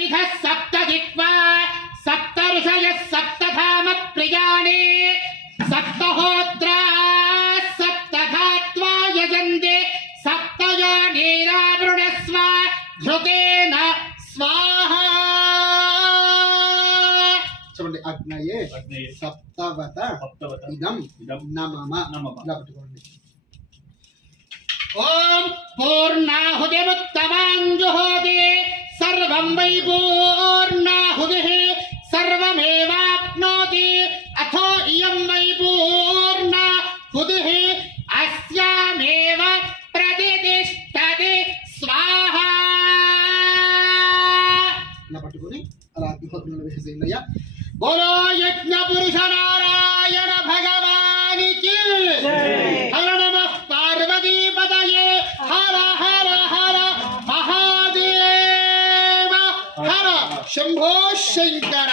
सप्तविधः सप्तजिह्वा सप्त ऋषयः सप्तधाम प्रियाणि सप्तहोत्राः सप्तधात्वा यजन्ते सप्तयोनिरावृणस्व धृतेन स्वाहा अग्नये सप्तवत इदं नमः ओम पूर्णाहुतिमुत्तमाञ्जुहोति सर्वं वै पूर्णाहुतिः सर्वमेवाप्नोति अथो इयं वै पूर्णाहुतिः अस्यामेव प्रतिष्ठति स्वाहा बोलो यज्ञ पुरुष नारायण भगवान की हर नमः पार्वती पतये हर हर हर महादेव हर शंभो शंकर।